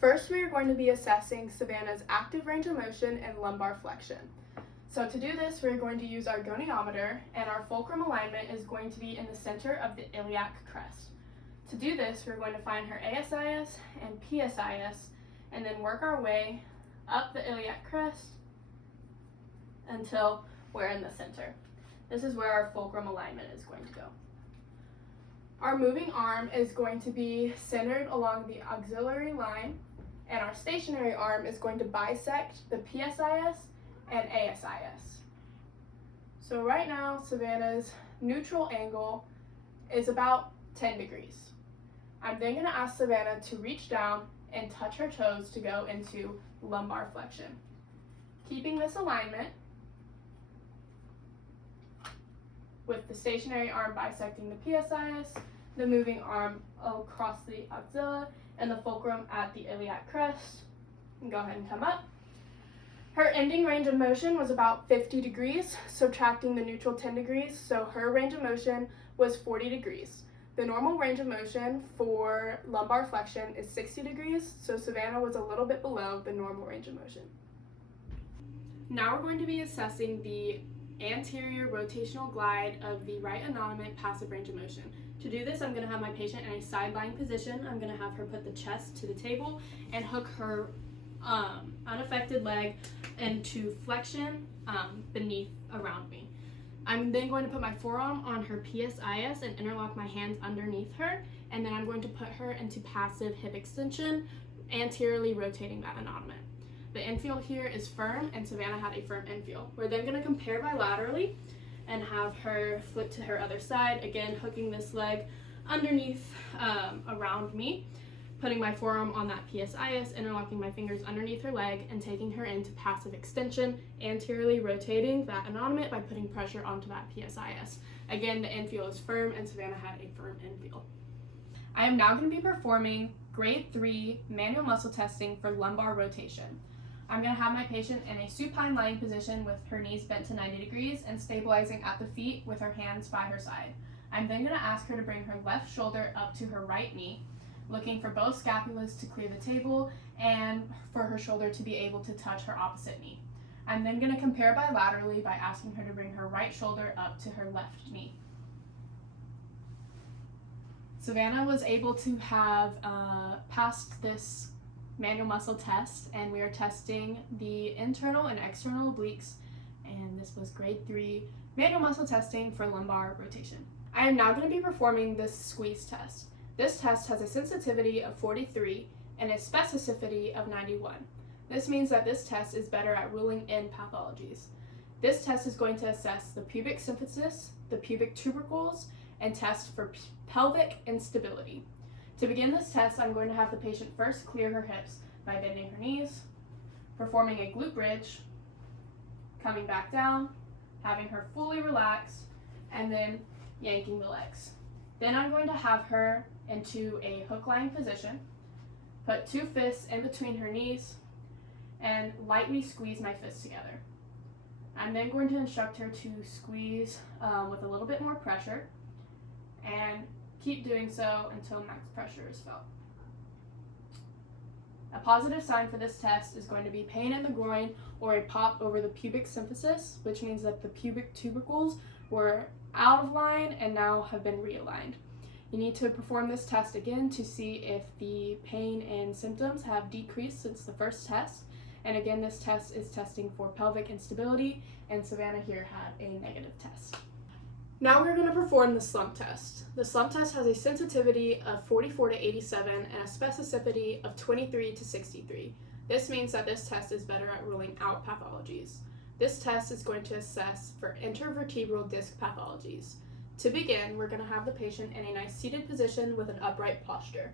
First, we are going to be assessing Savannah's active range of motion and lumbar flexion. So to do this, we're going to use our goniometer, and our fulcrum alignment is going to be in the center of the iliac crest. To do this, we're going to find her ASIS and PSIS, and then work our way up the iliac crest until we're in the center. This is where our fulcrum alignment is going to go. Our moving arm is going to be centered along the axillary line, and our stationary arm is going to bisect the PSIS and ASIS. So right now, Savannah's neutral angle is about 10 degrees. I'm then going to ask Savannah to reach down and touch her toes to go into lumbar flexion. Keeping this alignment, with the stationary arm bisecting the PSIS, the moving arm across the axilla, and the fulcrum at the iliac crest. And go ahead and come up. Her ending range of motion was about 50 degrees, subtracting the neutral 10 degrees, so her range of motion was 40 degrees. The normal range of motion for lumbar flexion is 60 degrees, so Savannah was a little bit below the normal range of motion. Now we're going to be assessing the anterior rotational glide of the right anonymate passive range of motion. To do this, I'm going to have my patient in a side lying position. I'm going to have her put the chest to the table and hook her unaffected leg into flexion beneath around me. I'm then going to put my forearm on her PSIS and interlock my hands underneath her, and then I'm going to put her into passive hip extension, anteriorly rotating that anonymate. The infield here is firm, and Savannah had a firm infield. We're then going to compare bilaterally and have her flip to her other side, again hooking this leg underneath around me, putting my forearm on that PSIS, interlocking my fingers underneath her leg, and taking her into passive extension, anteriorly rotating that anonymate by putting pressure onto that PSIS. Again, the infield is firm, and Savannah had a firm infield. I am now going to be performing grade 3 manual muscle testing for lumbar rotation. I'm going to have my patient in a supine lying position with her knees bent to 90 degrees and stabilizing at the feet with her hands by her side. I'm then going to ask her to bring her left shoulder up to her right knee, looking for both scapulas to clear the table and for her shoulder to be able to touch her opposite knee. I'm then going to compare bilaterally by asking her to bring her right shoulder up to her left knee. Savannah was able to have passed this manual muscle test, and we are testing the internal and external obliques, and this was grade 3 manual muscle testing for lumbar rotation. I am now going to be performing this squeeze test. This test has a sensitivity of 43 and a specificity of 91. This means that this test is better at ruling in pathologies. This test is going to assess the pubic symphysis, the pubic tubercles, and test for pelvic instability. To begin this test, I'm going to have the patient first clear her hips by bending her knees, performing a glute bridge, coming back down, having her fully relax, and then yanking the legs. Then I'm going to have her into a hook lying position, put 2 fists in between her knees, and lightly squeeze my fists together. I'm then going to instruct her to squeeze with a little bit more pressure, and keep doing so until max pressure is felt. A positive sign for this test is going to be pain in the groin or a pop over the pubic symphysis, which means that the pubic tubercles were out of line and now have been realigned. You need to perform this test again to see if the pain and symptoms have decreased since the first test. And again, this test is testing for pelvic instability, and Savannah here had a negative test. Now we're going to perform the slump test. The slump test has a sensitivity of 44 to 87 and a specificity of 23 to 63. This means that this test is better at ruling out pathologies. This test is going to assess for intervertebral disc pathologies. To begin, we're going to have the patient in a nice seated position with an upright posture.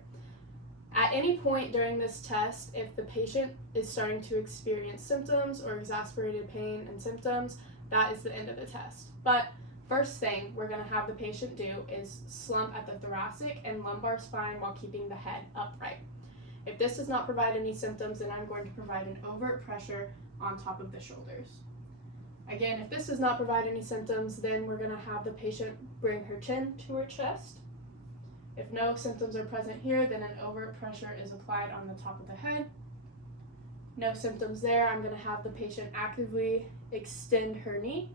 At any point during this test, if the patient is starting to experience symptoms or exacerbated pain and symptoms, that is the end of the test. But first thing we're going to have the patient do is slump at the thoracic and lumbar spine while keeping the head upright. If this does not provide any symptoms, then I'm going to provide an overt pressure on top of the shoulders. Again, if this does not provide any symptoms, then we're going to have the patient bring her chin to her chest, If no symptoms are present here, then an overt pressure is applied on the top of the head. No symptoms there, I'm going to have the patient actively extend her knee.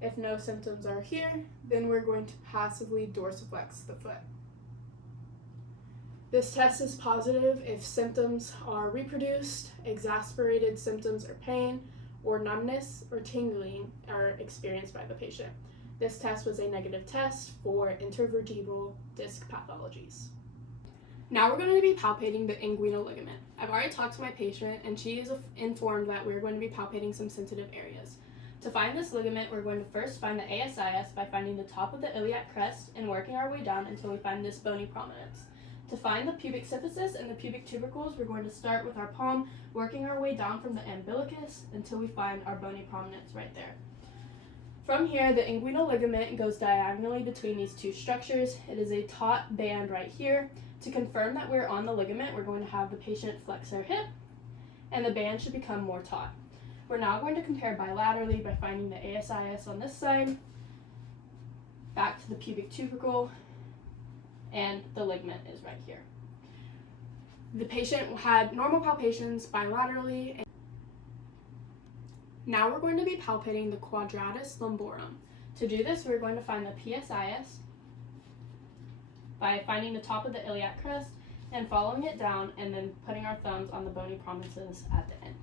If no symptoms are here, then we're going to passively dorsiflex the foot. This test is positive if symptoms are reproduced, exasperated symptoms or pain, or numbness or tingling are experienced by the patient. This test was a negative test for intervertebral disc pathologies. Now we're going to be palpating the inguinal ligament. I've already talked to my patient and she is informed that we're going to be palpating some sensitive areas. To find this ligament, we're going to first find the ASIS by finding the top of the iliac crest and working our way down until we find this bony prominence. To find the pubic symphysis and the pubic tubercles, we're going to start with our palm, working our way down from the umbilicus until we find our bony prominence right there. From here, the inguinal ligament goes diagonally between these two structures. It is a taut band right here. To confirm that we're on the ligament, we're going to have the patient flex their hip, and the band should become more taut. We're now going to compare bilaterally by finding the ASIS on this side, back to the pubic tubercle, and the ligament is right here. The patient had normal palpations bilaterally. Now we're going to be palpating the quadratus lumborum. To do this, we're going to find the PSIS by finding the top of the iliac crest and following it down and then putting our thumbs on the bony prominences at the end.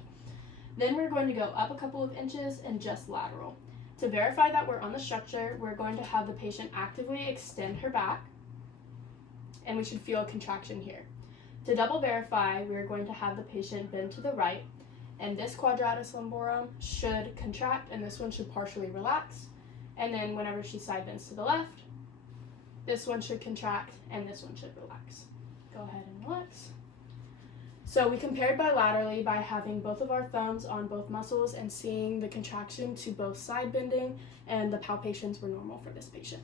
Then we're going to go up a couple of inches and just lateral. To verify that we're on the structure, we're going to have the patient actively extend her back, and we should feel a contraction here. To double verify, we're going to have the patient bend to the right, and this quadratus lumborum should contract, and this one should partially relax. And then whenever she side bends to the left, this one should contract, and this one should relax. Go ahead and relax. So we compared bilaterally by having both of our thumbs on both muscles and seeing the contraction to both side bending, and the palpations were normal for this patient.